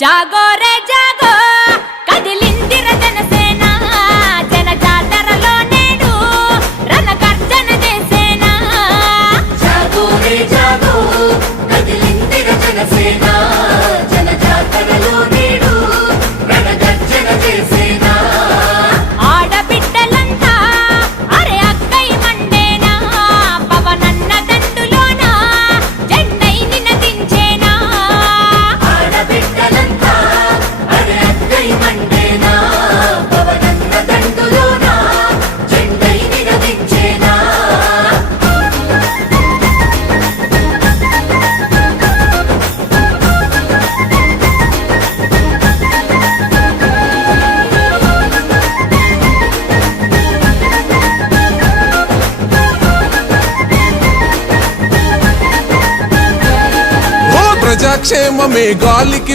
జాగో రే జాగో కదిలిందిర జనసేన జన జాతరలో నేడు రణగర్జన చేసేనా జాగో రే జాగో కదిలిందిర జనసేన జన జాతరలో నేడు రణగర్జన చేసేనా ఆడబిడ్డలంతా అరే అక్కై మండేనా పవనన్న దండులోన జెండై నినదించేనా ఆడబిడ్డలంతా అరే అక్కై మండేనా పవనన్న దండులోన జెండై నినదించేనా ప్రజాక్షేమమే గాలికి